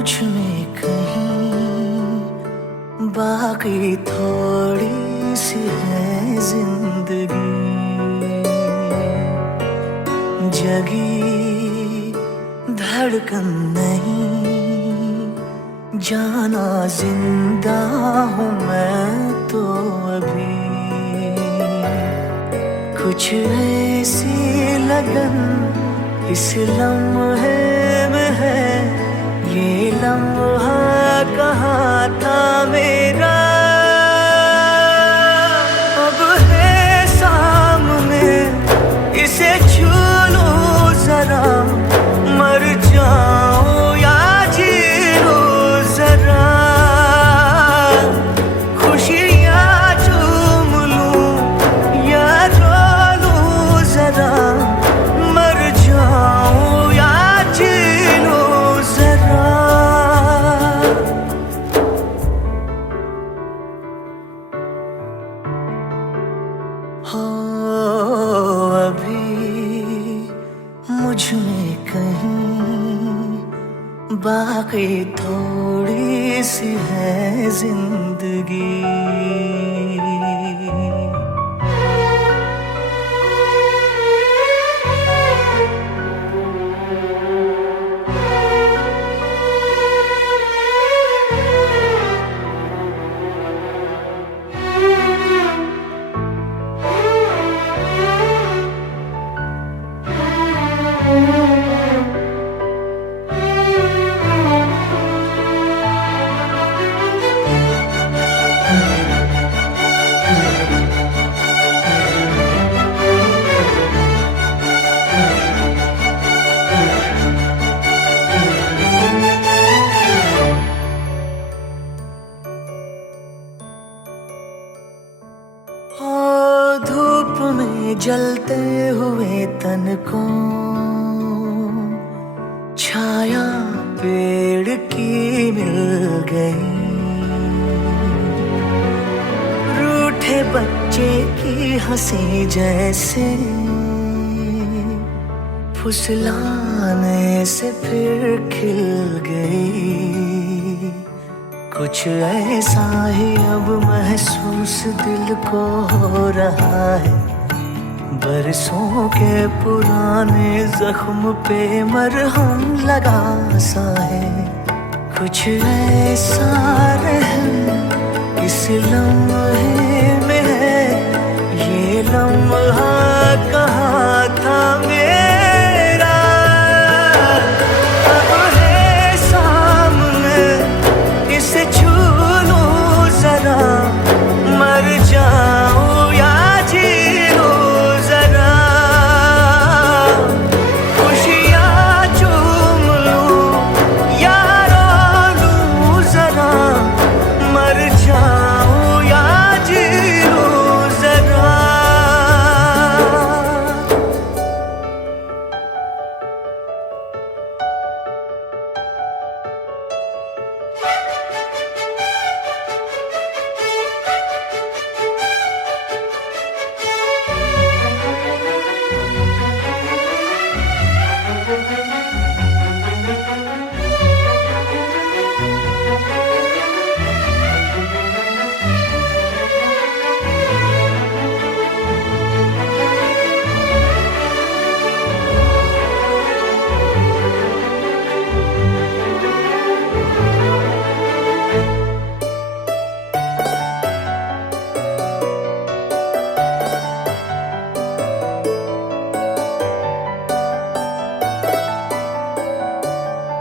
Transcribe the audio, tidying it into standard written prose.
मुझ में कहीं बाकी थोड़ी सी है जिंदगी, जगी धड़कन नहीं, जाना जिंदा हूँ मैं तो अभी। कुछ ऐसी लगन इस लम्हे में है, ये लम्हा कहाँ था मेरा, अब है सामने, इसे छू लूं जरा, मर जाऊं या जी लूं जरा, खुशियाँ चूम लूं या रो लूं जरा, मर जाऊं या जी लूं जरा। हो अभी मुझ में कहीं बाकी थोड़ी सी है जिंदगी। धूप में जलते हुए तन को छाया पेड़ की मिल गई, रूठे बच्चे की हंसी जैसे फुसलाने से फिर खिल गई। कुछ ऐसा ही अब महसूस दिल को हो रहा है, बरसों के पुराने जख्म पे मरहम लगा सा है। कुछ ऐसा रहम इस लम्हे में है, ये लम्हा कहाँ